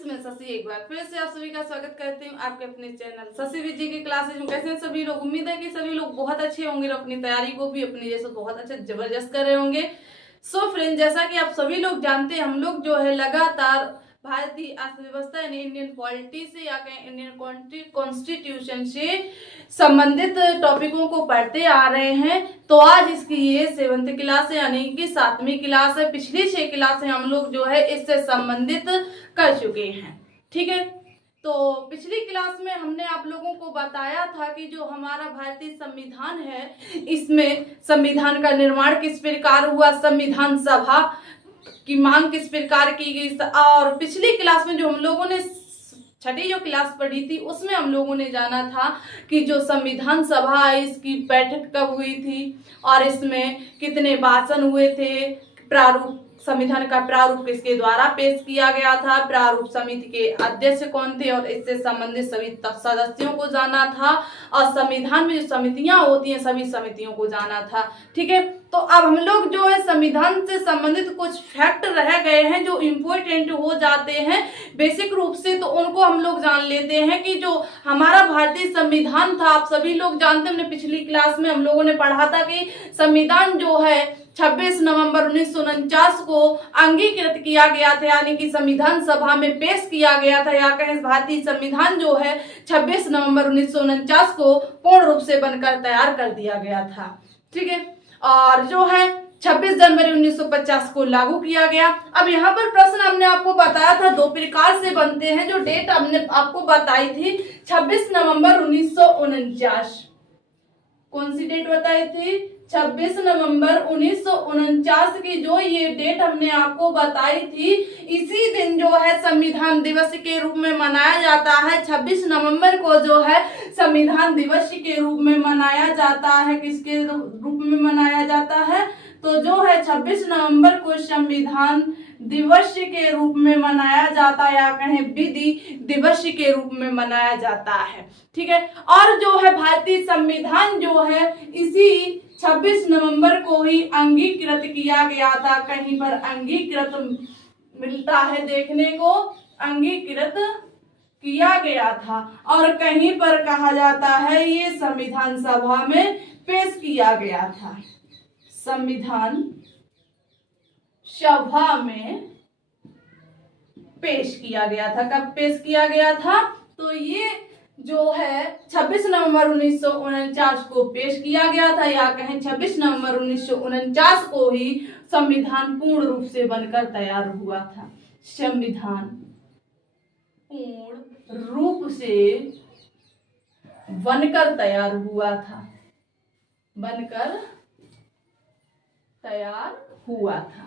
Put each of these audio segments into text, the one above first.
Friends, मैं शशि एक बार फिर से आप सभी का स्वागत करती हूँ आपके अपने चैनल शशि विजी की क्लासेज में। कैसे हैं सभी लोग? उम्मीद है कि सभी लोग बहुत अच्छे होंगे और अपनी तैयारी को भी अपनी जैसे बहुत अच्छा जबरदस्त कर रहे होंगे। सो फ्रेंड, जैसा कि आप सभी लोग जानते हैं, हम लोग जो है लगातार भारतीय अर्थव्यवस्था यानी इंडियन पॉलिटी से या कहें इंडियन कॉन्स्टिट्यूशन से संबंधित टॉपिकों को पढ़ते आ रहे हैं। तो आज इसकी ये 7th क्लास है यानी कि 7वीं क्लास है। पिछली 6 क्लासें हम लोग जो है इससे संबंधित कर चुके हैं। ठीक है, तो पिछली क्लास में हमने आप लोगों को बताया था कि जो हमारा भारतीय संविधान है, इसमें संविधान का निर्माण किस प्रकार हुआ, संविधान सभा की मांग किस प्रकार की गई। और पिछली क्लास में जो हम लोगों ने छठी जो क्लास पढ़ी थी उसमें हम लोगों ने जाना था कि जो संविधान सभा है इसकी बैठक कब हुई थी और इसमें कितने भाषण हुए थे, प्रारूप संविधान का प्रारूप किसके द्वारा पेश किया गया था, प्रारूप समिति के अध्यक्ष कौन थे और इससे संबंधित सभी सदस्यों को जाना था और संविधान में जो समितियां होती हैं सभी समितियों को जाना था। ठीक है, तो अब हम लोग जो है संविधान से संबंधित कुछ फैक्ट रह गए हैं जो इम्पोर्टेंट हो जाते हैं बेसिक रूप से, तो उनको हम लोग जान लेते हैं कि जो हमारा भारतीय संविधान था, आप सभी लोग जानते हैं, हमने पिछली क्लास में हम लोगों ने पढ़ा था कि संविधान जो है 26 नवंबर 1949 को अंगीकृत किया गया था यानी कि संविधान सभा में पेश किया गया था, या कहें भारतीय संविधान जो है 26 नवंबर 1949 को पूर्ण रूप से बनकर तैयार कर दिया गया था। ठीक है, और जो है 26 जनवरी 1950 को लागू किया गया। अब यहाँ पर प्रश्न हमने आपको बताया था दो प्रकार से बनते हैं। जो डेट हमने आपको बताई थी 26 नवंबर 1949, कौन सी डेट बताई थी? 26 नवंबर 1949 की जो ये डेट हमने आपको बताई थी, इसी दिन जो है संविधान दिवस के रूप में मनाया जाता है। 26 नवंबर को जो है संविधान दिवस के रूप में मनाया जाता है। किसके रूप में मनाया जाता है? तो जो है 26 नवंबर को संविधान दिवस के रूप में मनाया जाता है या कहें विधि दिवस के रूप में मनाया जाता है। ठीक है, और जो है भारतीय संविधान जो है इसी 26 नवंबर को ही अंगीकृत किया गया था। कहीं पर अंगीकृत मिलता है देखने को, अंगीकृत किया गया था, और कहीं पर कहा जाता है ये संविधान सभा में पेश किया गया था। संविधान सभा में पेश किया गया था। कब पेश किया गया था? तो ये जो है 26 नवंबर 1949 को पेश किया गया था, या कहें 26 नवंबर 1949 को ही संविधान पूर्ण रूप से बनकर तैयार हुआ था। संविधान पूर्ण रूप से बनकर तैयार हुआ था, बनकर तैयार हुआ था।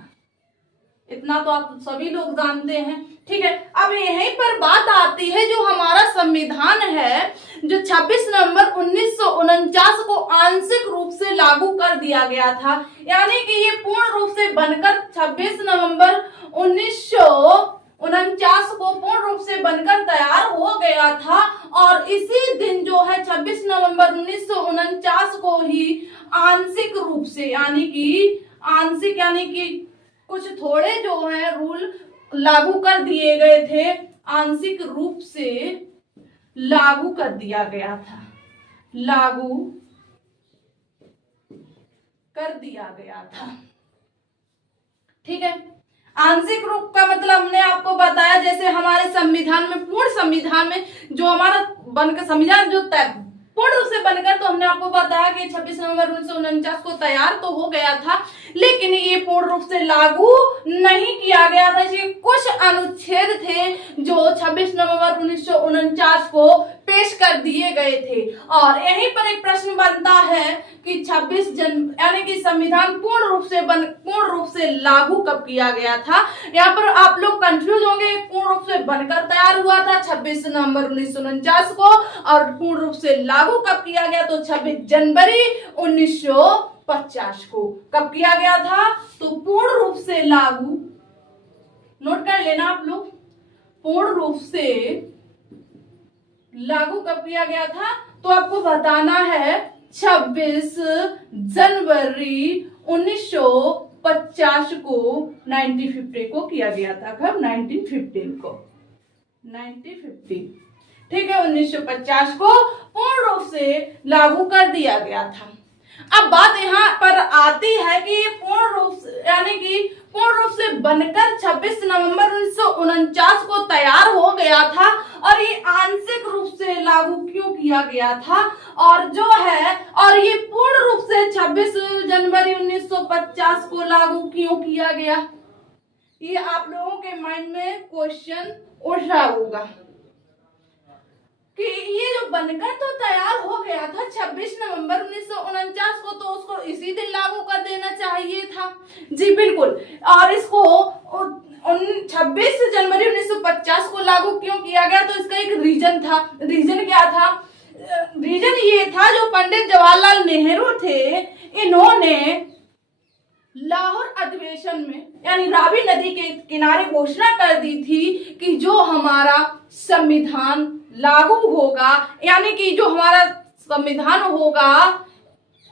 इतना तो आप सभी लोग जानते हैं। ठीक है, अब यहीं पर बात आती है जो हमारा संविधान है जो 26 नवंबर 1949 को आंशिक रूप से लागू कर दिया गया था, यानी कि ये पूर्ण रूप से बनकर 26 नवंबर 1949 को पूर्ण रूप से बनकर तैयार हो गया था। और इसी दिन जो है 26 नवंबर 1949 को ही आंशिक रूप से यानी कि कुछ थोड़े जो है रूल लागू कर दिए गए थे, आंशिक रूप से लागू कर दिया गया था, लागू कर दिया गया था। ठीक है, आंशिक रूप का मतलब हमने आपको बताया, जैसे हमारे संविधान में पूर्ण संविधान में जो हमारा बनकर संविधान जो पूर्ण रूप से बनकर, तो हमने आपको बताया कि 26 नवंबर 1949 को तैयार तो हो गया था, लेकिन ये पूर्ण रूप से लागू नहीं किया गया था। इसके कुछ अनुच्छेद थे जो 26 नवंबर 1949 को पेश कर दिए गए थे। और यहीं पर एक प्रश्न बनता है कि 26 यानी कि संविधान पूर्ण रूप से लागू कब किया गया था? यहाँ पर आप लोग कंफ्यूज होंगे। पूर्ण रूप से बनकर तैयार हुआ था 26 नवंबर 1949 को, और पूर्ण रूप से लागू कब किया गया? तो 26 जनवरी 1950 को। कब किया गया था? तो पूर्ण रूप से लागू, नोट कर लेना आप लोग, पूर्ण रूप से लागू कब किया गया था? तो आपको बताना है 26 जनवरी 1950 को, 1950 को किया गया था। कब? 1915 को। 1950, ठीक है, 1950 को पूर्ण रूप से लागू कर दिया गया था। अब बात यहाँ पर आती है कि ये पूर्ण रूप से यानी कि पूर्ण रूप से बनकर 26 नवंबर 1949 को तैयार हो गया था, और ये आंशिक रूप से लागू क्यों किया गया था, और जो है और ये पूर्ण रूप से 26 जनवरी 1950 को लागू क्यों किया गया, ये आप लोगों के माइंड में क्वेश्चन उठ रहा होगा कि ये जो बनकर तो तैयार हो गया था 26 नवंबर 1949 को, तो उसको इसी दिन लागू कर देना चाहिए था। जी बिल्कुल, और इसको 26 जनवरी 1950 को लागू क्यों किया गया, तो इसका एक रीजन था। रीजन क्या था? रीजन ये था, जो पंडित जवाहरलाल नेहरू थे, इन्होंने लाहौर अधिवेशन में यानी रावी नदी के किनारे घोषणा कर दी थी कि जो हमारा संविधान लागू होगा, यानी कि जो हमारा संविधान होगा,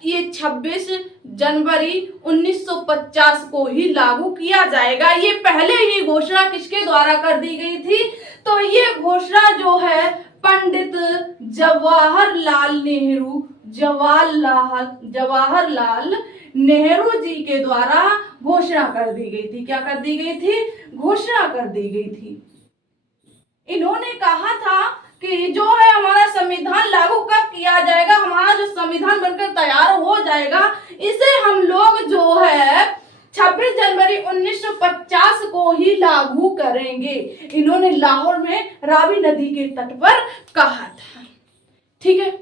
ये 26 जनवरी 1950 को ही लागू किया जाएगा। ये पहले ही घोषणा किसके द्वारा कर दी गई थी? तो ये घोषणा जो है पंडित जवाहरलाल नेहरू जी के द्वारा घोषणा कर दी गई थी। क्या कर दी गई थी? घोषणा कर दी गई थी। इन्होंने कहा था कि जो है हमारा संविधान लागू कब किया जाएगा, हमारा जो संविधान बनकर तैयार हो जाएगा, इसे हम लोग जो है 26 जनवरी 1950 को ही लागू करेंगे। इन्होंने लाहौर में रावी नदी के तट पर कहा था। ठीक है,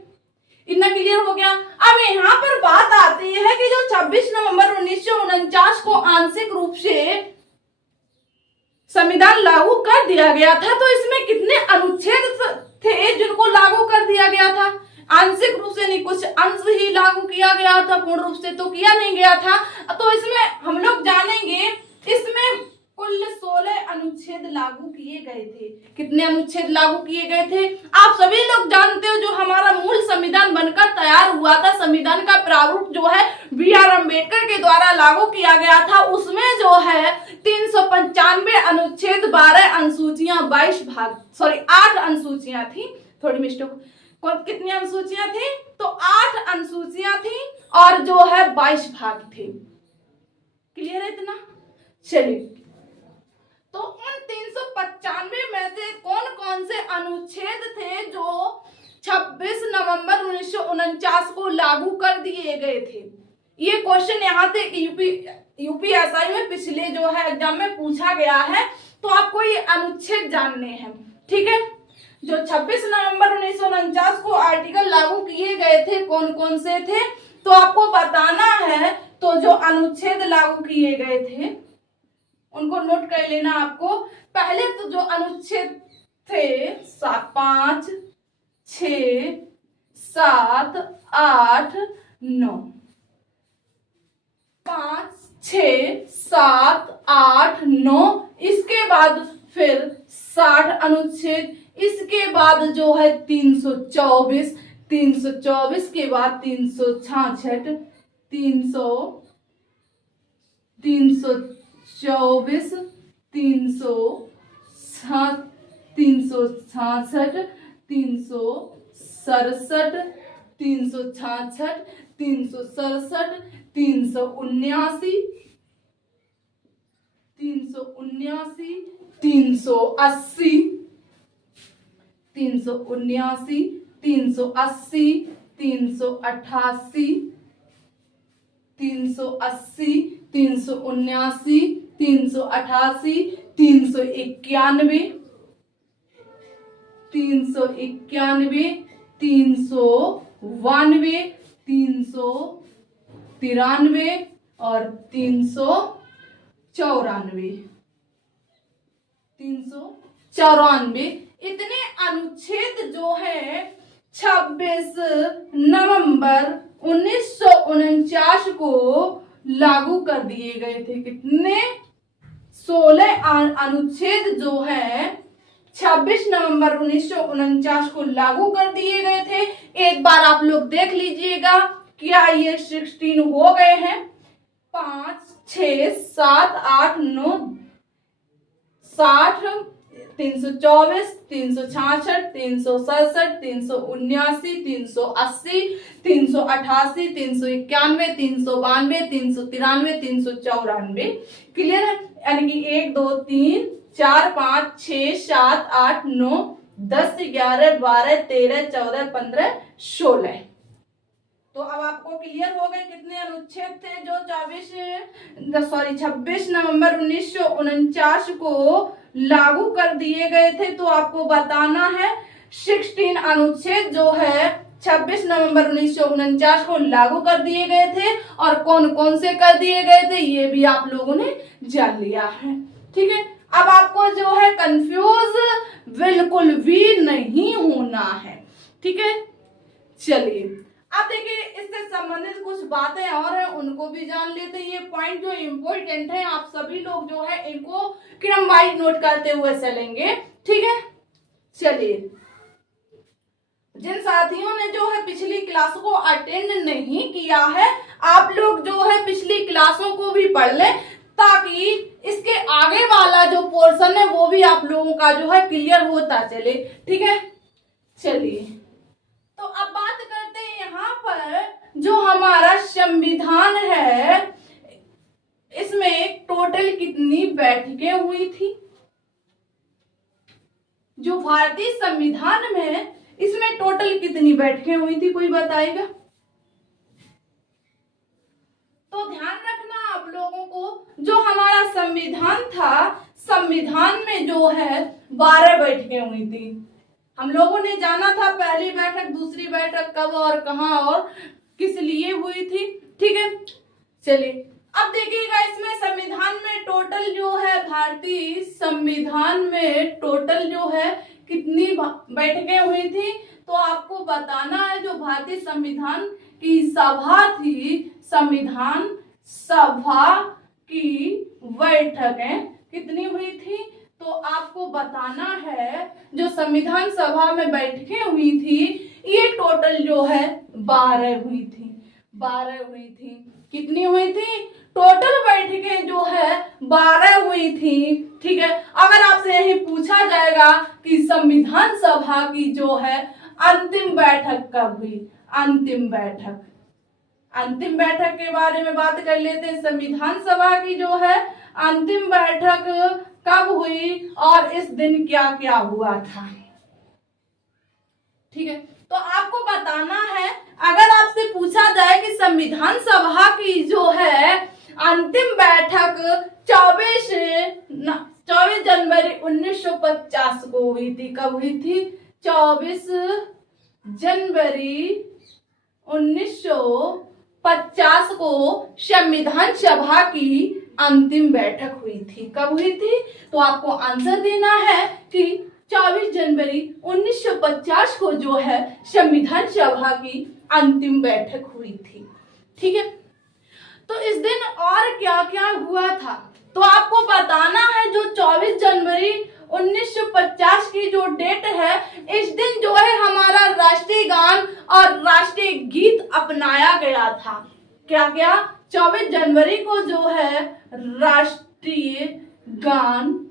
इतना क्लियर हो गया। अब यहाँ पर बात आती है कि जो 26 नवंबर 1949 को आंशिक रूप से संविधान लागू कर दिया गया था, तो इसमें कितने अनुच्छेद थे जिनको लागू कर दिया गया था? आंशिक रूप से नहीं, कुछ अंश ही लागू किया गया था, पूर्ण रूप से तो किया नहीं गया था। तो इसमें हम लोग जानेंगे, इसमें कुल 16 अनुच्छेद लागू किए गए थे। कितने अनुच्छेद लागू किए गए थे? आप सभी लोग जानते हो, जो हमारा मूल संविधान बनकर तैयार हुआ था, संविधान का प्रारूप जो है BR अम्बेडकर के द्वारा लागू किया गया था, उसमें जो है 395 अनुच्छेद, 12 अनुसूचियां, 8 अनुसूचियां थी। थोड़ी मिस्टेक, कितनी अनुसूचियां थी? तो 8 अनुसूचियां थी और जो है 22 भाग थे। क्लियर है इतना? चलिए, तो उन 395 में से कौन कौन से अनुच्छेद थे जो 26 नवंबर 1949 को लागू कर दिए गए थे? ये क्वेश्चन यहाँ से यूपीएसआई में पिछले जो है एग्जाम में पूछा गया है, तो आपको ये अनुच्छेद जानने हैं। ठीक है, जो 26 नवंबर 1949 को आर्टिकल लागू किए गए थे, कौन कौन से थे, तो आपको बताना है। तो जो अनुच्छेद लागू किए गए थे उनको नोट कर लेना आपको। पहले तो जो अनुच्छेद थे 5, 6, 7, 8, 9, 5, 6, 7, 8, 9, इसके बाद फिर 60 अनुच्छेद, इसके बाद जो है 324, 324 के बाद 366, 324, 367, 367, 367, 367, 369, 379, 380, 379, 380, 388, 380, 379, 388, 391, 391, 392, 393 और 394, 394। इतने अनुच्छेद जो है 26 नवंबर 1949 को लागू कर दिए गए थे। कितने? 16 अनुच्छेद जो है 26 नवंबर 1949 को लागू कर दिए गए थे। एक बार आप लोग देख लीजिएगा, क्या ये 16 हो गए हैं? 5, 6, 7, 8, 9, 60, 324, 366, 367, 379, 380, 388, 391, 392, 393, 394। क्लियर है? यानी कि 1 2 3 4 5 6 7 8 9 10 11 12 13 14 15 16। तो अब आपको क्लियर हो गए कितने अनुच्छेद थे जो 26 नवंबर 1949 को लागू कर दिए गए थे। तो आपको बताना है 16 अनुच्छेद जो है 26 नवंबर 1949 को लागू कर दिए गए थे और कौन कौन से कर दिए गए थे ये भी आप लोगों ने जान लिया है। ठीक है, अब आपको जो है कंफ्यूज बिल्कुल भी नहीं होना है। ठीक है, चलिए अब देखिए इससे संबंधित कुछ बातें और हैं उनको भी जान लेते हैं। ये पॉइंट जो इम्पोर्टेंट है आप सभी लोग जो है इनको क्रम वाइज नोट करते हुए चलेंगे। ठीक है, चलिए जिन साथियों ने जो है पिछली क्लास को अटेंड नहीं किया है आप लोग जो है पिछली क्लासों को भी पढ़ लें ताकि इसके आगे वाला जो पोर्शन है वो भी आप लोगों का जो है क्लियर होता चले। ठीक है, चलिए तो अब बात करते हैं यहाँ पर जो हमारा संविधान है इसमें टोटल कितनी बैठकें हुई थी। जो भारतीय संविधान में इसमें टोटल कितनी बैठकें हुई थी कोई बताएगा? तो ध्यान रखना आप लोगों को जो हमारा संविधान था संविधान में जो है 12 बैठकें हुई थी। हम लोगों ने जाना था पहली बैठक दूसरी बैठक कब और कहां और किस लिए हुई थी। ठीक है, चलिए अब देखिएगा इसमें संविधान में टोटल जो है भारतीय संविधान में टोटल जो है कितनी बैठकें हुई थी। तो आपको बताना है जो भारतीय संविधान की सभा थी संविधान सभा की बैठकें कितनी हुई थी। तो आपको बताना है जो संविधान सभा में बैठकें हुई थी ये टोटल जो है 12 हुई थी। 12 हुई थी। कितनी हुई थी? टोटल बैठकें जो है 12 हुई थी। ठीक है, अगर आपसे यही पूछा जाएगा कि संविधान सभा की जो है अंतिम बैठक कब हुई, अंतिम बैठक के बारे में बात कर लेते हैं। संविधान सभा की जो है अंतिम बैठक कब हुई और इस दिन क्या क्या हुआ था। ठीक है, तो आपको बताना है अगर आपसे पूछा जाए कि संविधान सभा की जो है अंतिम बैठक 24 जनवरी 1950 को हुई थी। कब हुई थी? 24 जनवरी 1950 को संविधान सभा की अंतिम बैठक हुई थी। कब हुई थी? तो आपको आंसर देना है कि 24 जनवरी 1950 को जो है संविधान सभा की अंतिम बैठक हुई थी। ठीक है, तो इस दिन और क्या क्या हुआ था तो आपको बताना है। जो 24 जनवरी 1950 की जो डेट है इस दिन जो है हमारा राष्ट्रीय गान और राष्ट्रीय गीत अपनाया गया था। क्या क्या? 24 जनवरी को जो है राष्ट्रीय गान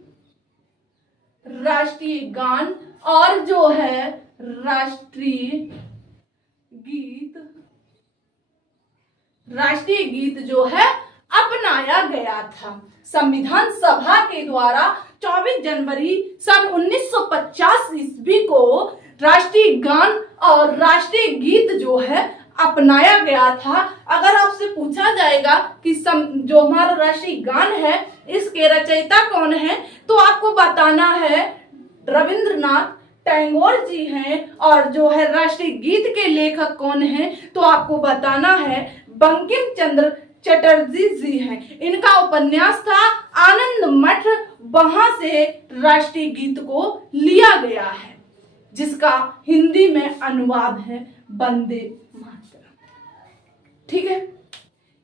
और जो है राष्ट्रीय गीत जो है अपनाया गया था। संविधान सभा के द्वारा 24 जनवरी सन 1950 ईस्वी को राष्ट्रीय गान और राष्ट्रीय गीत जो है अपनाया गया था। अगर आपसे पूछा जाएगा कि जो हमारा राष्ट्रीय गान है इसके रचयिता कौन है तो आपको बताना है रविंद्रनाथ टैगोर जी हैं और जो है राष्ट्रीय गीत के लेखक कौन हैं तो आपको बताना है बंकिम चंद्र चटर्जी जी हैं। इनका उपन्यास था आनंद मठ, वहां से राष्ट्रीय गीत को लिया गया है जिसका हिंदी में अनुवाद है वंदे मातरम। ठीक है,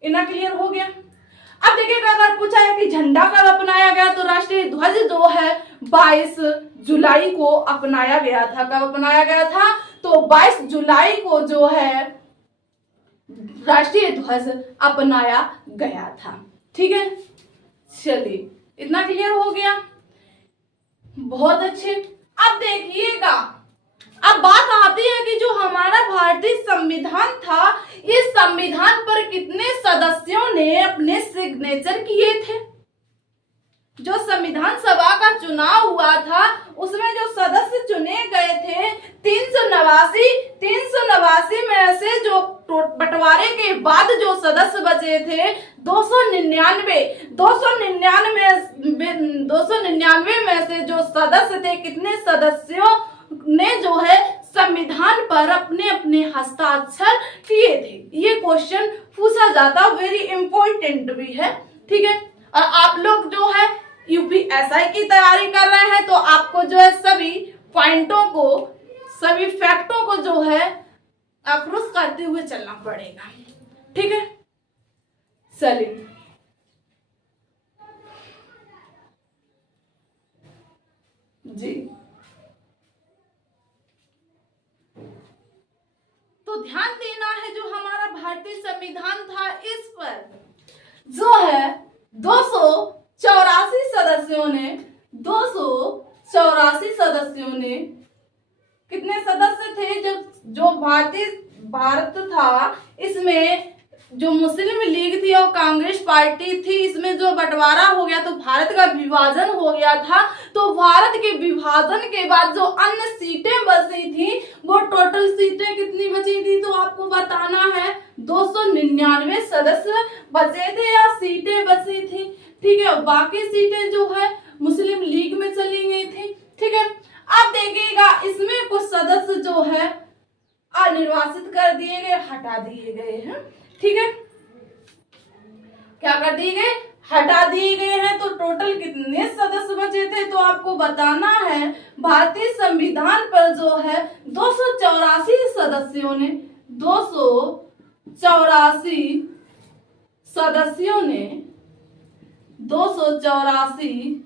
इतना क्लियर हो गया। अब देखिएगा अगर पूछा है कि झंडा कब अपनाया गया तो राष्ट्रीय ध्वज जो है 22 जुलाई को अपनाया गया था। कब अपनाया गया था? तो 22 जुलाई को जो है राष्ट्रीय ध्वज अपनाया गया था। ठीक है, चलिए इतना क्लियर हो गया। बहुत अच्छे। अब देखिएगा, अब बात आती है कि जो हमारा भारतीय संविधान था, इस संविधान पर कितने सदस्यों ने अपने सिग्नेचर किए थे। जो संविधान सभा का चुनाव हुआ था उसमें जो सदस्य चुने गए थे 389 में से जो बंटवारे के बाद जो सदस्य बचे थे 299 में से जो सदस्य थे, कितने सदस्यों ने जो है संविधान पर अपने अपने हस्ताक्षर किए थे। ये क्वेश्चन पूछा जाता, वेरी इंपॉर्टेंट भी है, ठीक है। और आप लोग जो है यूपीएसआई की तैयारी कर रहे हैं तो आपको जो है सभी पॉइंटों को, सभी फैक्टों को जो है अप्रोच करते हुए चलना पड़ेगा, ठीक है। चलिए जी, तो ध्यान देना है जो हमारा भारतीय संविधान था, इस पर जो है 284 सदस्यों ने कितने सदस्य थे, जो भारत था, इसमें जो मुस्लिम लीग थी और कांग्रेस पार्टी थी, इसमें जो बंटवारा हो गया तो भारत का विभाजन हो गया था। तो भारत के विभाजन के बाद जो अन्य सीटें बची थी, वो टोटल सीटें कितनी बची थी तो आपको बताना है। 299 सदस्य बचे थे या सीटें बची थी, ठीक है। बाकी सीटें जो है मुस्लिम लीग में चली गई थी, ठीक है। अब देखिएगा, इसमें कुछ सदस्य जो है अनिर्वाचित कर दिए गए, हटा दिए गए हैं, ठीक है। क्या कर दिए गए, हटा दिए गए हैं। तो टोटल कितने सदस्य बचे थे तो आपको बताना है। भारतीय संविधान पर जो है 284 सदस्यों ने 284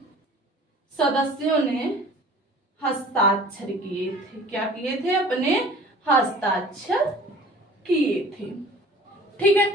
हस्ताक्षर किए थे। क्या किए थे, अपने हस्ताक्षर किए थे, ठीक है।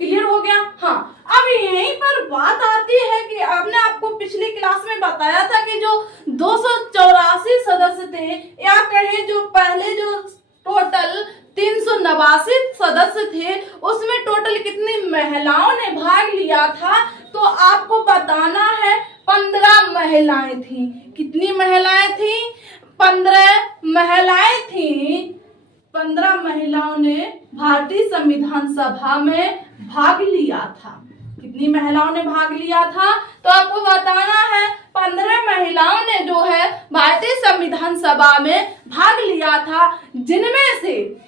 क्लियर हो गया। हाँ, अब यहीं पर बात आती है कि आपने आपको पिछली क्लास में बताया था कि जो 284 सदस्य थे, या कहें जो पहले जो टोटल 389 सदस्य थे, उसमें टोटल कितनी महिलाओं ने भाग लिया था तो आपको बताना है 15 महिलाएं थी। कितनी महिलाएं थी, 15 महिलाएं थी। 15 महिलाओं ने भारतीय संविधान सभा में भाग लिया था। कितनी महिलाओं ने भाग लिया था तो आपको बताना है 15 महिलाओं ने जो है भारतीय संविधान सभा में भाग लिया था, जिनमें से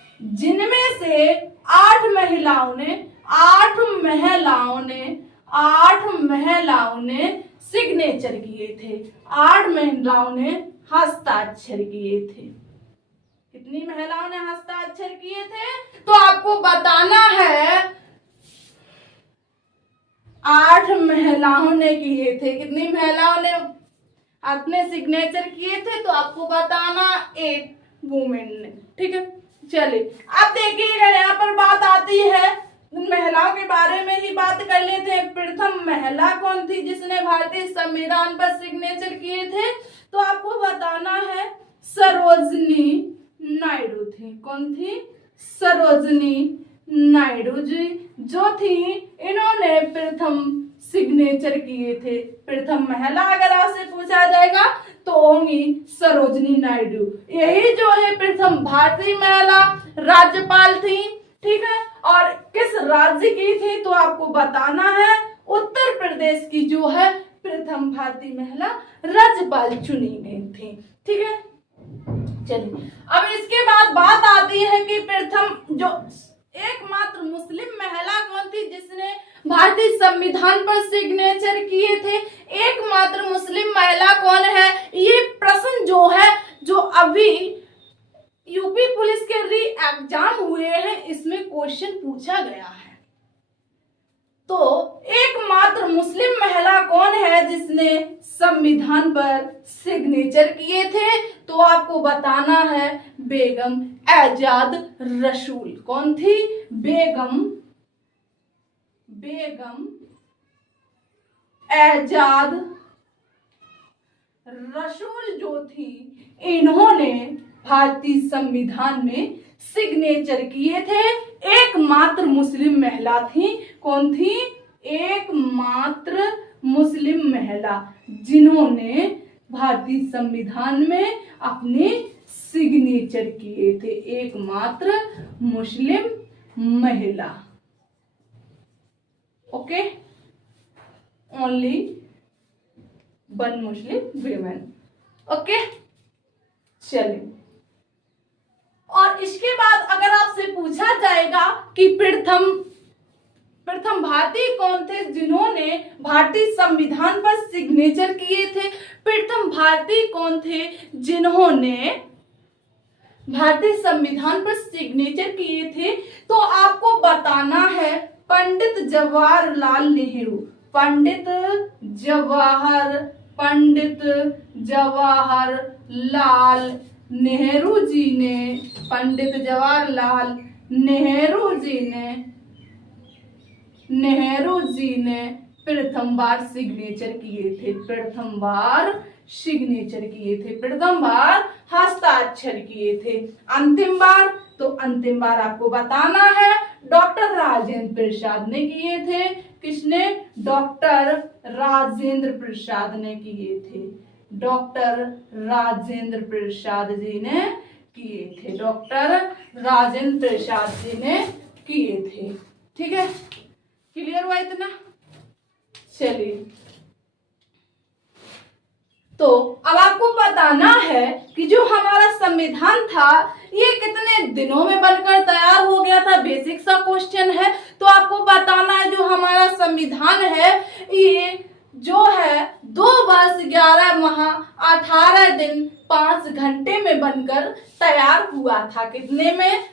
8 महिलाओं ने सिग्नेचर किए थे, 8 महिलाओं ने हस्ताक्षर किए थे। कितनी महिलाओं ने हस्ताक्षर किए थे तो आपको बताना है 8 महिलाओं ने किए थे। कितनी महिलाओं ने अपने सिग्नेचर किए थे तो आपको बताना 8 वुमेन ने, ठीक है। चलिए अब देखिएगा, यहाँ पर बात आती है उन महिलाओं के बारे में ही बात कर लेते हैं। प्रथम महिला कौन थी जिसने भारतीय संविधान पर सिग्नेचर किए थे तो आपको बताना है सरोजनी नायडू थी। कौन थी, सरोजनी नायडू जी जो थी, इन्होंने प्रथम सिग्नेचर किए थे। प्रथम महिला अगर आपसे पूछा जाएगा तो होंगी सरोजनी नायडू। यही जो है प्रथम भारतीय महिला राज्यपाल थी, ठीक है। और किस राज्य की थी तो आपको बताना है उत्तर प्रदेश की जो है प्रथम भारतीय महिला राज्यपाल चुनी गई थी, ठीक है। चलिए अब इसके बाद बात आती है कि प्रथम जो एकमात्र मुस्लिम महिला कौन थी जिसने भारतीय संविधान पर सिग्नेचर किए थे। एकमात्र मुस्लिम महिला कौन है, ये प्रश्न जो है जो अभी यूपी पुलिस के री एग्जाम हुए हैं, इसमें क्वेश्चन पूछा गया है। तो एकमात्र मुस्लिम महिला कौन है जिसने संविधान पर सिग्नेचर किए थे तो आपको बताना है बेगम एजाज रसूल। कौन थी, बेगम एजाज रसूल जो थी, इन्होंने भारतीय संविधान में सिग्नेचर किए थे। एकमात्र मुस्लिम महिला थी। कौन थी? एकमात्र मुस्लिम महिला जिन्होंने भारतीय संविधान में अपने सिग्नेचर किए थे। एकमात्र मुस्लिम महिला। ओके, ओनली वन मुस्लिम वीमेन। ओके, चलिए। और इसके बाद अगर आपसे पूछा जाएगा कि प्रथम भारतीय कौन थे जिन्होंने भारतीय संविधान पर सिग्नेचर किए थे? प्रथम भारतीय कौन थे जिन्होंने भारतीय संविधान पर सिग्नेचर किए थे? तो आपको बताना है पंडित जवाहरलाल नेहरू। पंडित जवाहरलाल नेहरू जी ने, पंडित जवाहरलाल नेहरू जी ने प्रथम बार सिग्नेचर किए थे। प्रथम बार सिग्नेचर किए थे, प्रथम बार हस्ताक्षर किए थे। अंतिम बार, तो अंतिम बार आपको बताना है डॉक्टर राजेंद्र प्रसाद ने किए थे। किसने? डॉक्टर राजेंद्र प्रसाद ने किए थे। डॉक्टर राजेंद्र प्रसाद जी ने किए थे। डॉक्टर राजेंद्र प्रसाद जी ने किए थे। ठीक है, क्लियर हुआ इतना? चलिए, तो अब आपको बताना है कि जो हमारा संविधान था ये कितने दिनों में बनकर तैयार हो गया था। बेसिक सा क्वेश्चन है, तो आपको बताना है जो हमारा संविधान है ये जो है 2 वर्ष 11 माह 18 दिन 5 घंटे में बनकर तैयार हुआ था। कितने में?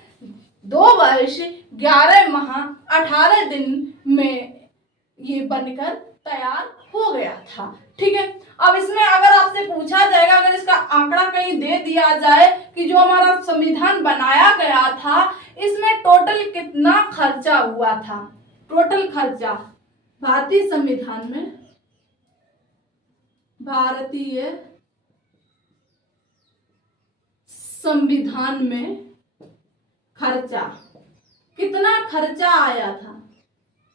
2 वर्ष 11 माह 18 दिन में ये बनकर तैयार हो गया था। ठीक है, अब इसमें अगर आपसे पूछा जाएगा, अगर इसका आंकड़ा कहीं दे दिया जाए कि जो हमारा संविधान बनाया गया था इसमें टोटल कितना खर्चा हुआ था? टोटल खर्चा भारतीय संविधान में, भारतीय संविधान में खर्चा कितना खर्चा आया था?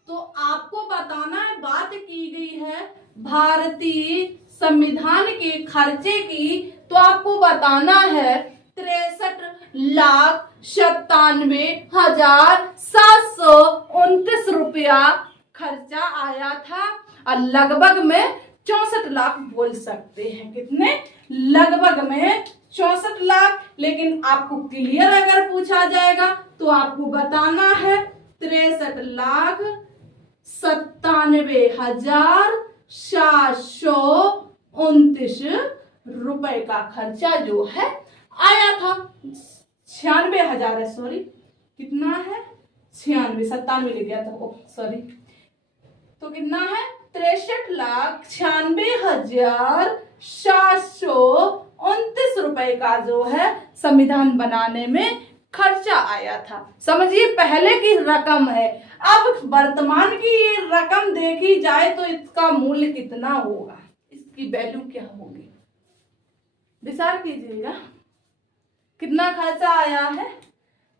तो आपको बताना है, बात की गई है भारतीय संविधान के खर्चे की, तो आपको बताना है 63,97,729 रुपया खर्चा आया था। और लगभग में 64 लाख बोल सकते हैं। कितने? लगभग में 64 लाख। लेकिन आपको क्लियर अगर पूछा जाएगा तो आपको बताना है 63,97,729 रुपए का खर्चा जो है आया था। 96,000 है, सॉरी, कितना है? 96, 97 लिख गया था, सॉरी। तो कितना है? 63,96,729 रुपए का जो है संविधान बनाने में खर्चा आया था। समझिए, पहले की रकम है। अब वर्तमान की ये रकम देखी जाए तो इसका मूल्य कितना होगा, इसकी वैल्यू क्या होगी, विचार कीजिएगा। कितना खर्चा आया है?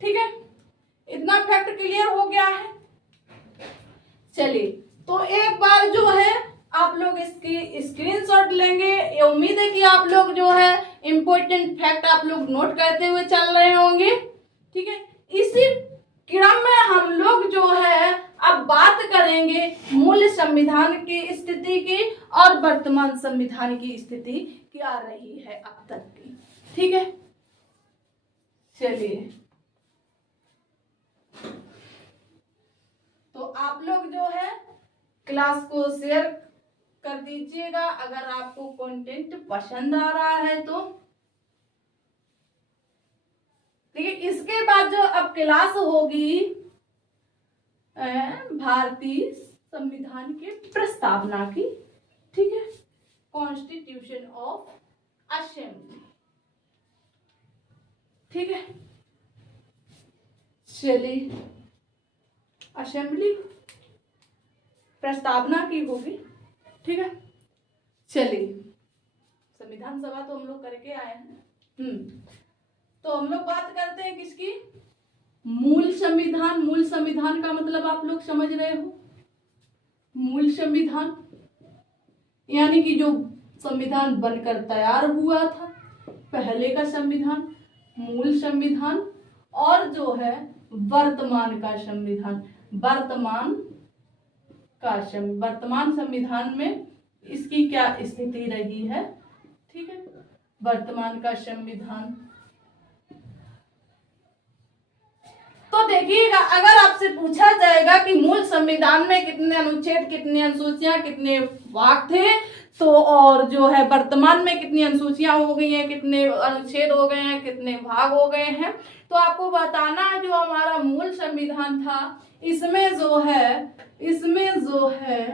ठीक है, इतना फैक्ट क्लियर हो गया है। चलिए, तो एक बार जो है आप लोग इसकी स्क्रीनशॉट लेंगे। ये उम्मीद है कि आप लोग जो है इंपॉर्टेंट फैक्ट आप लोग नोट करते हुए चल रहे होंगे। ठीक है, इसी क्रम में हम लोग जो है अब बात करेंगे मूल संविधान की स्थिति की और वर्तमान संविधान की स्थिति क्या रही है अब तक की। ठीक है, चलिए, तो आप लोग जो है क्लास को शेयर कर दीजिएगा अगर आपको कंटेंट पसंद आ रहा है तो। ठीक है, इसके बाद जो अब क्लास होगी भारतीय संविधान के प्रस्तावना की। ठीक है, कॉन्स्टिट्यूशन ऑफ असेंबली। ठीक है, चलिए, असेंबली प्रस्तावना की होगी। ठीक है, चलिए। संविधान सभा तो हम लोग करके आए हैं। तो हम लोग बात करते हैं किसकी, मूल संविधान। मूल संविधान का मतलब आप लोग समझ रहे हो, मूल संविधान यानी कि जो संविधान बनकर तैयार हुआ था, पहले का संविधान मूल संविधान, और जो है वर्तमान का संविधान। वर्तमान संविधान में इसकी क्या स्थिति रही है, ठीक है, वर्तमान का संविधान। तो देखिएगा, अगर आपसे पूछा जाएगा कि मूल संविधान में कितने अनुच्छेद, कितनी अनुसूचियां, कितने भाग थे, तो और जो है वर्तमान में कितनी अनुसूचियां हो गई हैं, कितने अनुच्छेद हो गए हैं, कितने भाग हो गए हैं, तो आपको बताना है जो हमारा मूल संविधान था इसमें जो है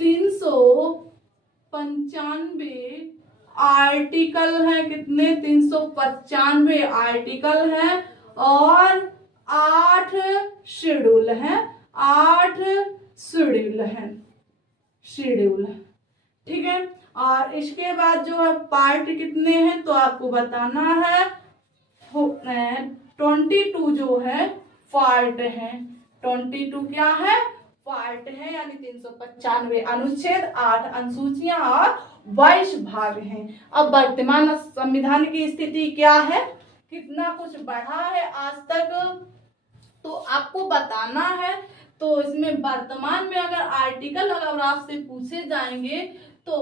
395 आर्टिकल हैं। कितने, 395 आर्टिकल हैं और 8 शेड्यूल हैं, 8 शेड्यूल हैं, ठीक है। और इसके बाद जो है पार्ट कितने हैं, तो आपको बताना है 22 जो है पार्ट है, 22 क्या है, पार्ट है, यानी 395 अनुच्छेद, 8 अनुसूचियां और 22 भाग हैं। अब वर्तमान संविधान की स्थिति क्या है, कितना कुछ बढ़ा है आज तक, तो आपको बताना है। तो इसमें वर्तमान में अगर आर्टिकल अगर आपसे पूछे जाएंगे तो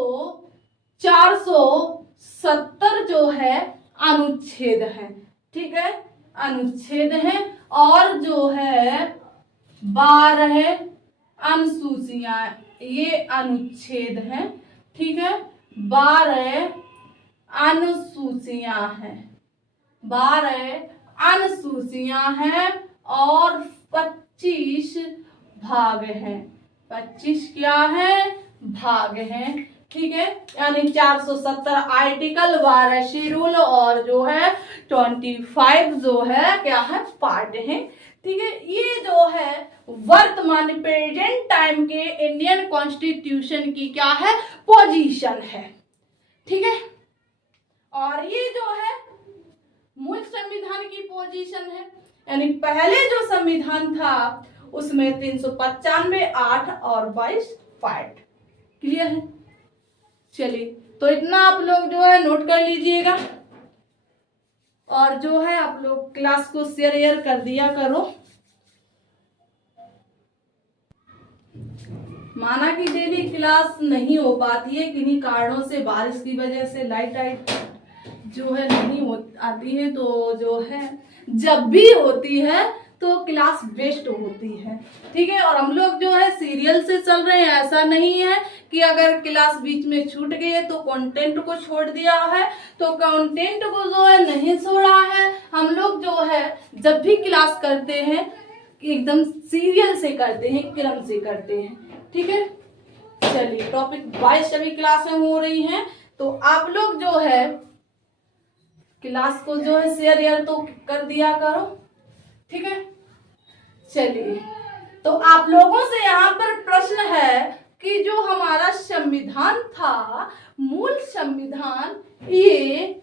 470 जो है अनुच्छेद है, ठीक है, अनुच्छेद है, और जो है 12 अनुसूचियां, ये अनुच्छेद है, ठीक है, 12 अनुसूचियां हैं, 12 अनुसूचियां हैं और 25 भाग हैं, 25 क्या है, भाग हैं, ठीक है, यानी 470 आर्टिकल, 12 शेड्यूल और जो है 25 जो है क्या है, पार्ट है, ठीक है। ये जो है वर्तमान प्रेजेंट टाइम के इंडियन कॉन्स्टिट्यूशन की क्या है, पोजीशन है, ठीक है। और ये जो है मूल संविधान की पोजीशन है, यानी पहले जो संविधान था उसमें 395, 8 और 22 पार्ट, क्लियर है। चलिए, तो इतना आप लोग जो है नोट कर लीजिएगा, और जो है आप लोग क्लास को शेयर कर दिया करो। माना कि डेली क्लास नहीं हो पाती है किन्हीं कारणों से, बारिश की वजह से लाइट जो है नहीं आती है, तो जो है जब भी होती है तो क्लास वेस्ट होती है, ठीक है। और हम लोग जो है सीरियल से चल रहे हैं, ऐसा नहीं है कि अगर क्लास बीच में छूट गई है तो कंटेंट को छोड़ दिया है, तो कंटेंट को जो है नहीं छोड़ा है। हम लोग जो है जब भी क्लास करते हैं एकदम सीरियल से करते हैं, क्रम से करते हैं, ठीक है। चलिए, टॉपिक वाइज सभी क्लासें हो रही हैं, तो आप लोग जो है क्लास को जो है शेयर तो कर दिया करो, ठीक है। चलिए, तो आप लोगों से यहाँ पर प्रश्न है कि जो हमारा संविधान था, मूल संविधान, ये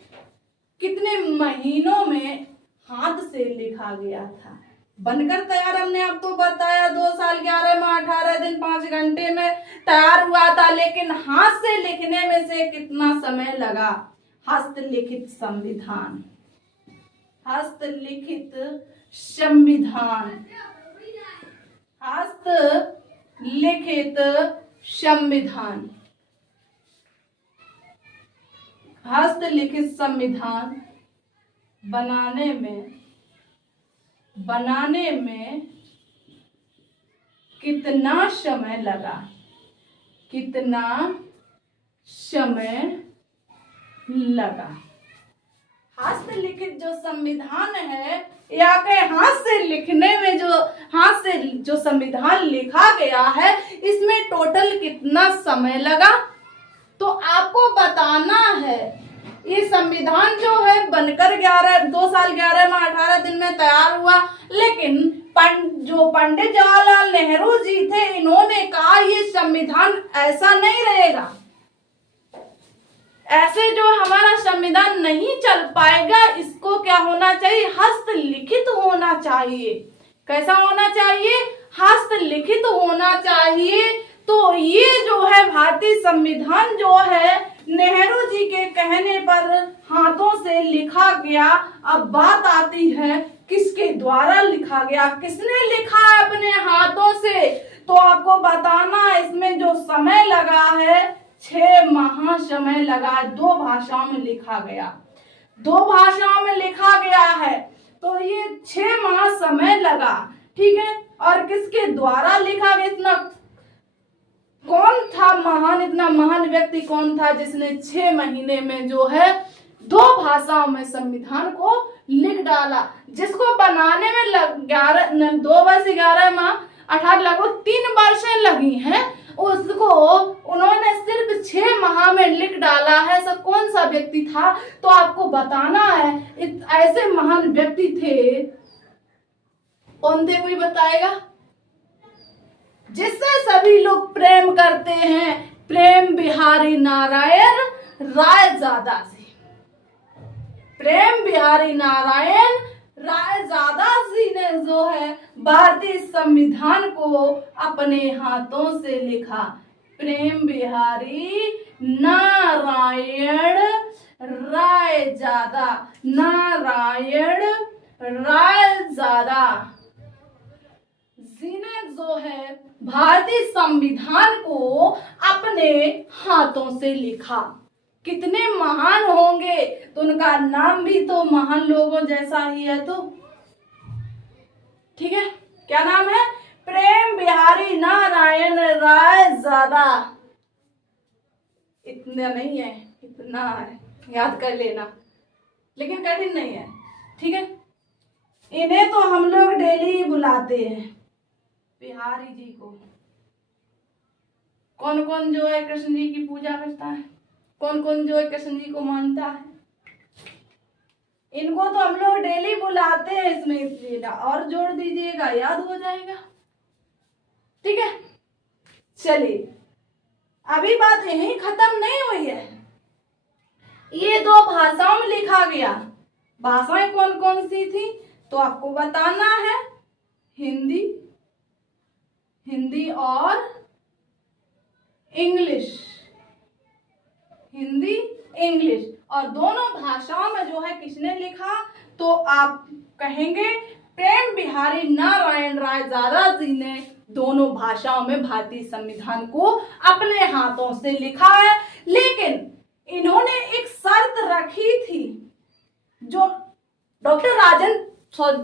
कितने महीनों में हाथ से लिखा गया था, बनकर तैयार, हमने आपको बताया 2 साल 11 माह 18 दिन 5 घंटे में तैयार हुआ था, लेकिन हाथ से लिखने में से कितना समय लगा। हस्तलिखित संविधान, हस्तलिखित संविधान, हस्तलिखित संविधान, हस्तलिखित संविधान बनाने में कितना समय लगा, कितना समय लगा। हस्तलिखित जो संविधान है, या के हाथ से लिखने में हाथ से जो संविधान लिखा गया है, इसमें टोटल कितना समय लगा, तो आपको बताना है। ये संविधान जो है बनकर 2 साल 11 माह 18 दिन में तैयार हुआ, लेकिन जो पंडित जवाहरलाल नेहरू जी थे, इन्होंने कहा ये संविधान ऐसा नहीं रहेगा, ऐसे जो हमारा संविधान नहीं चल पाएगा, इसको क्या होना चाहिए, हस्तलिखित होना चाहिए। कैसा होना चाहिए, हस्तलिखित होना चाहिए। तो ये जो है भारतीय संविधान जो है नेहरू जी के कहने पर हाथों से लिखा गया। अब बात आती है किसके द्वारा लिखा गया, किसने लिखा है अपने हाथों से। तो आपको बताना है, इसमें जो समय लगा है 6 माह समय लगा, 2 भाषाओं में लिखा गया, 2 भाषाओं में लिखा गया है। तो ये 6 माह समय लगा, ठीक है। और किसके द्वारा लिखा गया, इतना कौन था महान, इतना महान व्यक्ति कौन था जिसने 6 महीने में जो है 2 भाषाओं में संविधान को लिख डाला, जिसको बनाने में 2 वर्ष 11 माह अर्थात लगभग 3 वर्षें लगी हैं, उसको उन्होंने सिर्फ 6 माह में लिख डाला है। ऐसा कौन सा व्यक्ति था, तो आपको बताना है। ऐसे महान व्यक्ति थे, कौन थे, कोई बताएगा, जिससे सभी लोग प्रेम करते हैं, प्रेम बिहारी नारायण रायजादा जी। प्रेम बिहारी नारायण रायजादा जी ने जो है भारतीय संविधान को अपने हाथों से लिखा। प्रेम बिहारी नारायण रायजादा, नारायण रायजादा जी ने जो है भारतीय संविधान को अपने हाथों से लिखा। कितने महान होंगे, तो उनका नाम भी तो महान लोगों जैसा ही है, तो ठीक है। क्या नाम है, प्रेम बिहारी नारायण रायजादा। इतना नहीं है, इतना है, याद कर लेना, लेकिन कठिन नहीं है, ठीक है। इन्हें तो हम लोग डेली बुलाते हैं, बिहारी जी को। कौन कौन जो है कृष्ण जी की पूजा करता है, कौन कौन जो है कृष्ण जी को मानता है, इनको तो हम लोग डेली बुलाते हैं। इसमें इसलिए और जोड़ दीजिएगा, याद हो जाएगा, ठीक है। चलिए, अभी बात यहीं खत्म नहीं हुई है। ये 2 भाषाओं में लिखा गया, भाषाएं कौन कौन सी थी, तो आपको बताना है, हिंदी, हिंदी और इंग्लिश, हिंदी इंग्लिश। और दोनों भाषाओं में जो है किसने लिखा, तो आप कहेंगे प्रेम बिहारी नारायण रायजादा जी ने दोनों भाषाओं में भारतीय संविधान को अपने हाथों से लिखा है। लेकिन इन्होंने एक शर्त रखी थी, जो डॉक्टर राजेंद्र,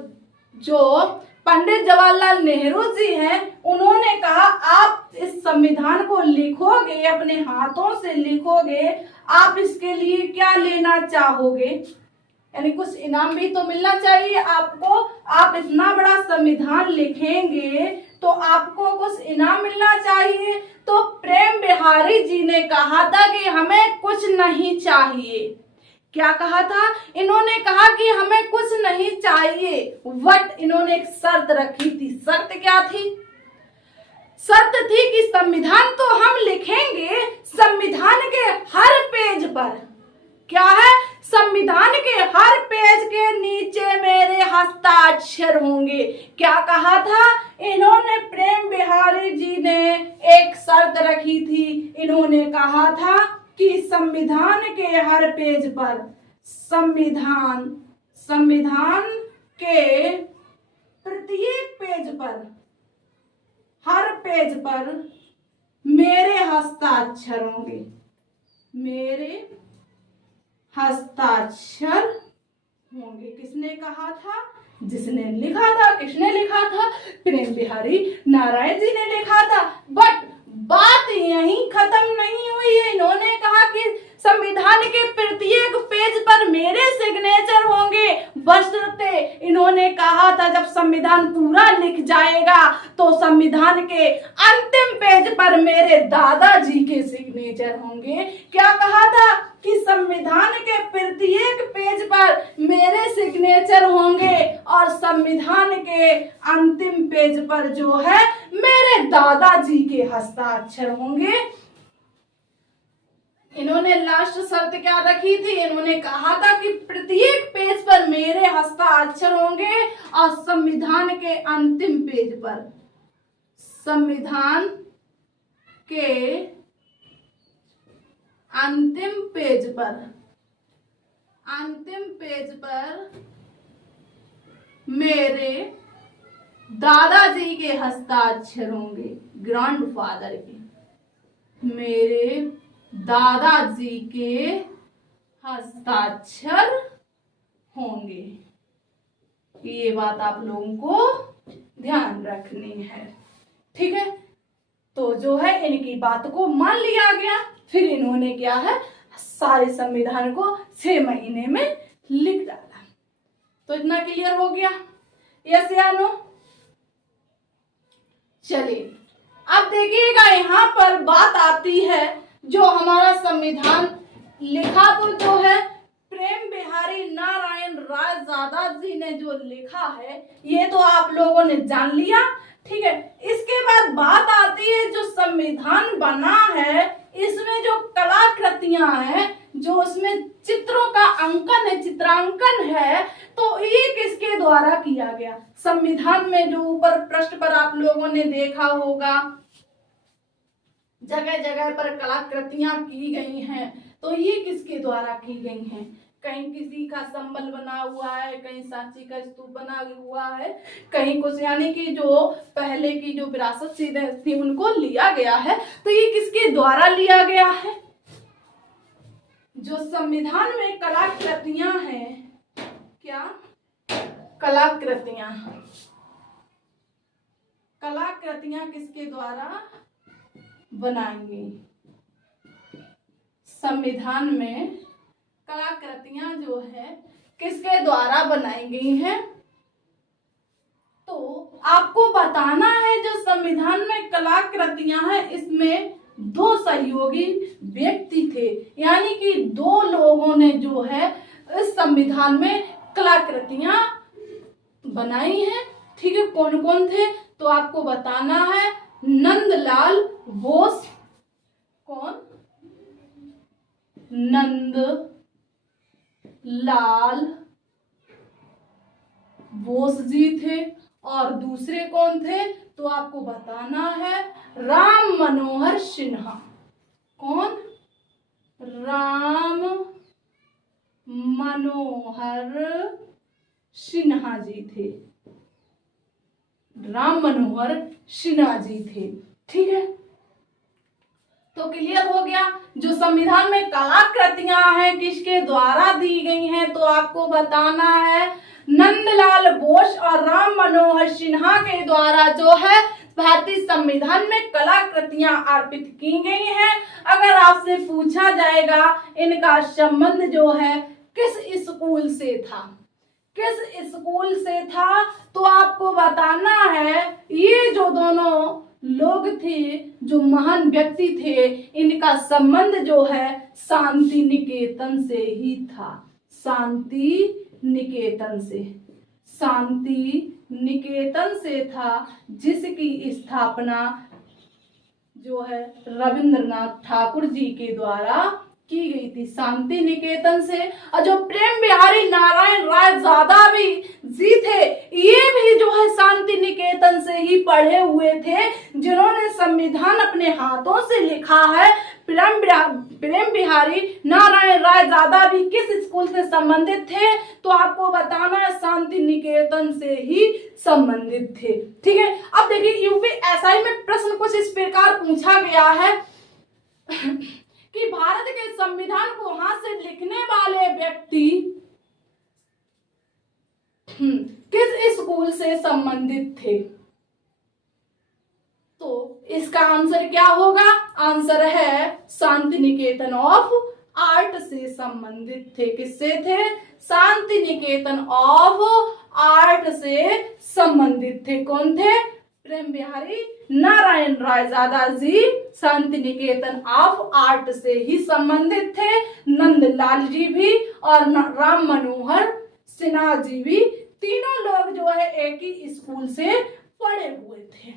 जो पंडित जवाहरलाल नेहरू जी हैं, उन्होंने कहा आप इस संविधान को लिखोगे, अपने हाथों से लिखोगे, आप इसके लिए क्या लेना चाहोगे, यानी कुछ इनाम भी तो मिलना चाहिए आपको। आप इतना बड़ा संविधान लिखेंगे तो आपको कुछ इनाम मिलना चाहिए। तो प्रेम बिहारी जी ने कहा था कि हमें कुछ नहीं चाहिए। क्या कहा था, इन्होंने कहा कि हमें कुछ नहीं चाहिए, बट इन्होंने एक शर्त रखी थी। शर्त क्या थी, शर्त थी कि संविधान तो हम लिखेंगे, संविधान के हर पेज पर, क्या है, संविधान के हर पेज के नीचे मेरे हस्ताक्षर होंगे। क्या कहा था इन्होंने, प्रेम बिहारी जी ने एक शर्त रखी थी। इन्होंने कहा था कि संविधान के हर पेज पर, संविधान के प्रत्येक पेज पर, हर पेज पर मेरे हस्ताक्षर होंगे, मेरे हस्ताक्षर होंगे। किसने कहा था, जिसने लिखा था, किसने लिखा था, प्रेम बिहारी नारायण जी ने लिखा था। बट बात यहीं खत्म नहीं हुई है। इन्होंने कहा कि संविधान के प्रत्येक पेज पर मेरे सिग्नेचर होंगे, बशर्ते इन्होंने कहा था जब संविधान पूरा लिख जाएगा तो संविधान के अंतिम पेज पर मेरे दादाजी के सिग्नेचर होंगे। क्या कहा था कि संविधान के प्रत्येक पेज पर मेरे सिग्नेचर होंगे और संविधान के अंतिम पेज पर जो है मेरे दादाजी के हस्ताक्षर होंगे। इन्होंने लास्ट शर्त क्या रखी थी, इन्होंने कहा था कि प्रत्येक पेज पर मेरे हस्ताक्षर होंगे और संविधान के अंतिम पेज पर, संविधान के अंतिम पेज पर मेरे दादाजी के हस्ताक्षर होंगे, ग्रैंडफादर के, मेरे दादाजी के हस्ताक्षर होंगे। ये बात आप लोगों को ध्यान रखनी है, ठीक है। तो जो है इनकी बात को मान लिया गया। फिर इन्होंने क्या है, सारे संविधान को 6 महीने में लिख डाला। तो इतना क्लियर हो गया, यस या नो? चलिए अब देखिएगा, यहाँ पर बात आती है जो हमारा संविधान लिखा तो जो है प्रेम बिहारी नारायण रायजादा जी ने जो लिखा है, ये तो आप लोगों ने जान लिया, ठीक है। इसके बाद बात आती है जो संविधान बना है, इसमें जो कलाकृतियां हैं, जो उसमें चित्रों का अंकन है, चित्रांकन है, तो ये किसके द्वारा किया गया? संविधान में जो ऊपर पृष्ठ पर आप लोगों ने देखा होगा, जगह जगह पर कलाकृतियां की गई हैं, तो ये किसके द्वारा की गई हैं? कहीं किसी का संबल बना हुआ है, कहीं सांची का स्तूप बना हुआ है, कहीं कुछ, यानी कि जो पहले की जो विरासत थी उनको लिया गया है। तो ये किसके द्वारा लिया गया है? जो संविधान में कलाकृतियां हैं, क्या कलाकृतियां किसके द्वारा बनाएंगी? संविधान में कलाकृतियां जो है किसके द्वारा बनाई गई हैं? तो आपको बताना है जो संविधान में कलाकृतियां हैं, इसमें 2 सहयोगी व्यक्ति थे, यानी कि 2 लोगों ने जो है इस संविधान में कलाकृतियां बनाई हैं, ठीक है। कौन कौन थे? तो आपको बताना है नंदलाल बोस, कौन? नंदलाल बोस जी थे। और दूसरे कौन थे? तो आपको बताना है राम मनोहर सिन्हा। कौन? राम मनोहर सिन्हा जी थे, राम मनोहर सिन्हा जी थे, ठीक है। तो क्लियर हो गया, जो संविधान में कलाकृतियां हैं किसके द्वारा दी गई हैं? तो आपको बताना है नंदलाल बोस और राम मनोहर सिन्हा के द्वारा जो है भारतीय संविधान में कलाकृतियां अर्पित की गई हैं। अगर आपसे पूछा जाएगा इनका संबंध जो है किस स्कूल से था, किस स्कूल से था, तो आपको बताना है ये जो दोनों लोग थे, जो महान व्यक्ति थे, इनका संबंध जो है शांति निकेतन से ही था, शांति निकेतन से था, जिसकी स्थापना जो है रविंद्रनाथ ठाकुर जी के द्वारा की गई थी, शांति निकेतन से। और जो प्रेम बिहारी नारायण रायजादा भी जी थे, ये भी जो है शांति निकेतन से ही पढ़े हुए थे, जिन्होंने संविधान अपने हाथों से लिखा है। प्रेम बिहारी नारायण रायजादा भी किस स्कूल से संबंधित थे? तो आपको बताना है शांति निकेतन से ही संबंधित थे, ठीक है। अब देखिए यूपीएससी में प्रश्न कुछ इस प्रकार पूछा गया है कि भारत के संविधान को हाथ से लिखने वाले व्यक्ति किस स्कूल से संबंधित थे? तो इसका आंसर क्या होगा? आंसर है शांति निकेतन ऑफ आर्ट से संबंधित थे। किससे थे? शांति निकेतन ऑफ आर्ट से संबंधित थे। कौन थे? प्रेम बिहारी नारायण रायजादा जी शांति निकेतन ऑफ आर्ट से ही संबंधित थे। नंदलाल जी भी और राम मनोहर सिन्हा जी भी, तीनों लोग जो है एक ही स्कूल से पढ़े हुए थे,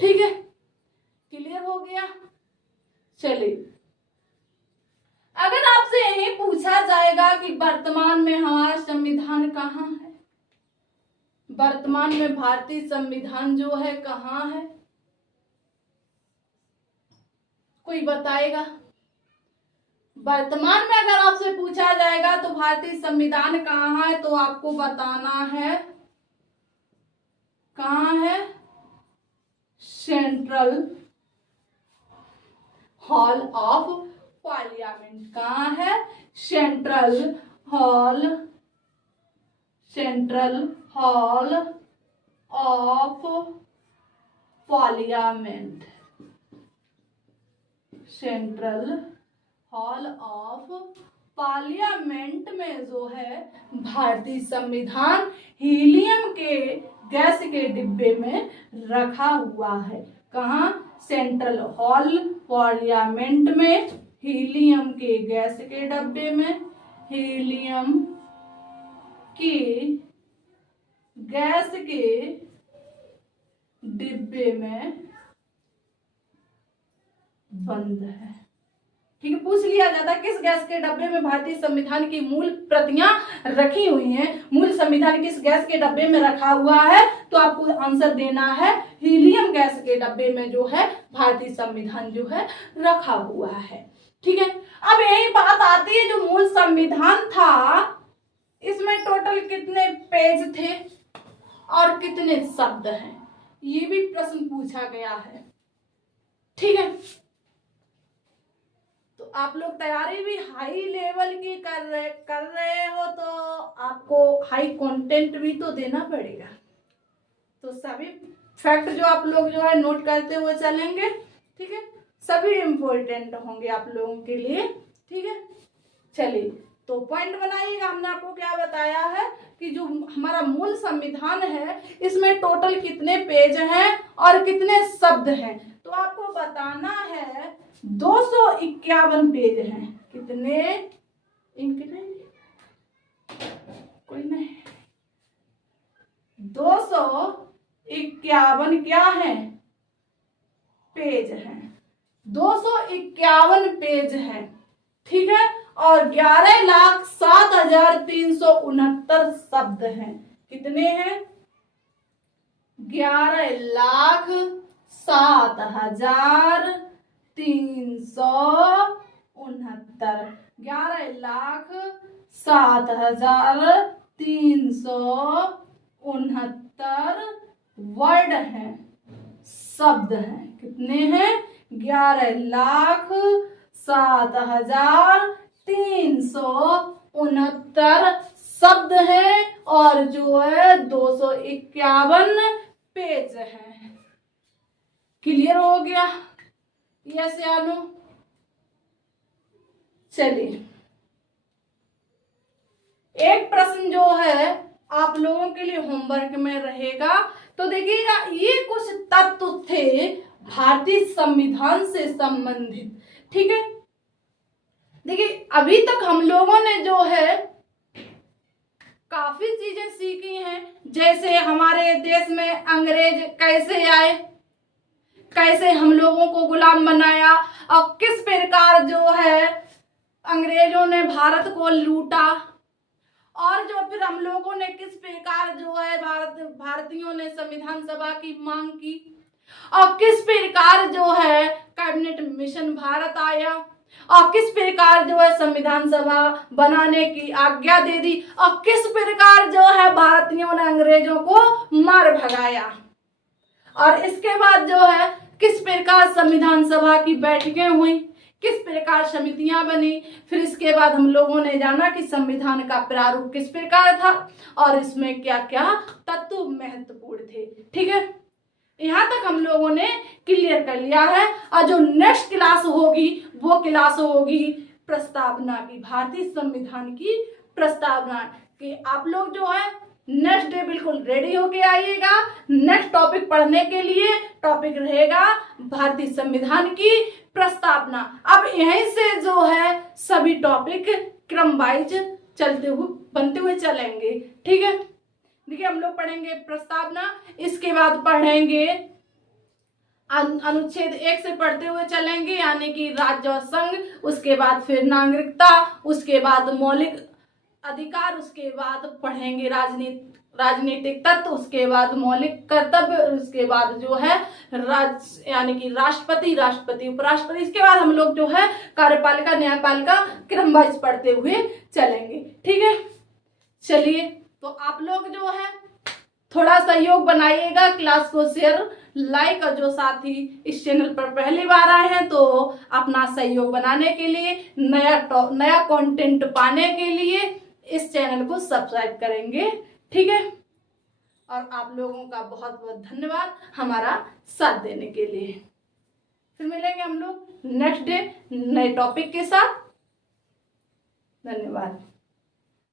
ठीक है। क्लियर हो गया? चलिए अगर आपसे यही पूछा जाएगा कि वर्तमान में हमारा संविधान कहाँ है, वर्तमान में भारतीय संविधान जो है कहाँ है, कोई बताएगा? वर्तमान में अगर आपसे पूछा जाएगा तो भारतीय संविधान कहाँ है, तो आपको बताना है कहाँ है, सेंट्रल हॉल ऑफ पार्लियामेंट। कहाँ है? Central hall of parliament, central hall of parliament में जो है भारतीय संविधान हीलियम के गैस के डिब्बे में रखा हुआ है। कहाँ? सेंट्रल हॉल पार्लियामेंट में हीलियम के गैस के डब्बे में, हीलियम के गैस के डिब्बे में बंद है। ठीक है, पूछ लिया जाता है किस गैस के डब्बे में भारतीय संविधान की मूल प्रतियां रखी हुई हैं, मूल संविधान किस गैस के डब्बे में रखा हुआ है, तो आपको आंसर देना है हीलियम गैस के डब्बे में जो है भारतीय संविधान जो है रखा हुआ है। ठीक है, अब यही बात आती है जो मूल संविधान था इसमें टोटल कितने पेज थे और कितने शब्द हैं, ये भी प्रश्न पूछा गया है। ठीक है, तो आप लोग तैयारी भी हाई लेवल की कर रहे हो तो आपको हाई कंटेंट भी तो देना पड़ेगा। तो सभी फैक्ट जो आप लोग जो है नोट करते हुए चलेंगे। ठीक है, सभी इंपॉर्टेंट होंगे आप लोगों के लिए। ठीक है, चलिए तो पॉइंट बनाइएगा। हमने आपको क्या बताया है कि जो हमारा मूल संविधान है इसमें टोटल कितने पेज हैं और कितने शब्द हैं, तो आपको बताना है 251 पेज हैं। कितने? इंक नहीं, कोई नहीं, 251 क्या है? पेज हैं। 251 पेज हैं। ठीक है, और 11,07,369 शब्द हैं। कितने हैं? 11,07,369, 11,07,369 वर्ड हैं, शब्द हैं। कितने हैं? 11,07,369 शब्द हैं और जो है 251 पेज है। क्लियर हो गया? यस या नो? चलिए एक प्रश्न जो है आप लोगों के लिए होमवर्क में रहेगा, तो देखिएगा ये कुछ तत्व थे भारतीय संविधान से संबंधित। ठीक है, देखिए अभी तक हम लोगों ने जो है काफी चीजें सीखी हैं, जैसे हमारे देश में अंग्रेज कैसे आए, कैसे हम लोगों को गुलाम बनाया और किस प्रकार जो है अंग्रेजों ने भारत को लूटा, और जो फिर हम लोगों ने किस प्रकार जो है भारतीयों ने संविधान सभा की मांग की, और किस प्रकार जो है कैबिनेट मिशन भारत आया, और किस प्रकार जो है संविधान सभा बनाने की आज्ञा दे दी, और किस प्रकार जो है भारतीयों ने अंग्रेजों को मार भगाया, और इसके बाद जो है किस प्रकार संविधान सभा की बैठकें हुई, किस प्रकार समितियां बनी, फिर इसके बाद हम लोगों ने जाना कि संविधान का प्रारूप किस प्रकार था और इसमें क्या क्या तत्व महत्वपूर्ण थे। ठीक है, यहाँ तक हम लोगों ने क्लियर कर लिया है। और जो नेक्स्ट क्लास होगी वो क्लास होगी प्रस्तावना की, भारतीय संविधान की प्रस्तावना की। आप लोग जो है नेक्स्ट डे बिल्कुल रेडी होके आइएगा। नेक्स्ट टॉपिक पढ़ने के लिए टॉपिक रहेगा भारतीय संविधान की प्रस्तावना। अब यहीं से जो है सभी टॉपिक क्रम वाइज चलते हुए बनते हुए चलेंगे। ठीक है, देखिए हम लोग पढ़ेंगे प्रस्तावना, इसके बाद पढ़ेंगे अनुच्छेद 1 से पढ़ते हुए चलेंगे, यानी कि राज्य और संघ, उसके बाद फिर नागरिकता, उसके बाद मौलिक अधिकार, उसके बाद पढ़ेंगे राजनीतिक तत्व, उसके बाद मौलिक कर्तव्य, उसके बाद जो है यानी कि राष्ट्रपति उपराष्ट्रपति। इसके बाद हम लोग जो है कार्यपालिका न्यायपालिका क्रम वाइज पढ़ते हुए चलेंगे। ठीक है, चलिए तो आप लोग जो है थोड़ा सहयोग बनाइएगा, क्लास को शेयर लाइक, और जो साथी इस चैनल पर पहली बार आए हैं तो अपना सहयोग बनाने के लिए, नया कंटेंट पाने के लिए इस चैनल को सब्सक्राइब करेंगे। ठीक है, और आप लोगों का बहुत बहुत धन्यवाद हमारा साथ देने के लिए। फिर मिलेंगे हम लोग नेक्स्ट डे नए टॉपिक के साथ। धन्यवाद।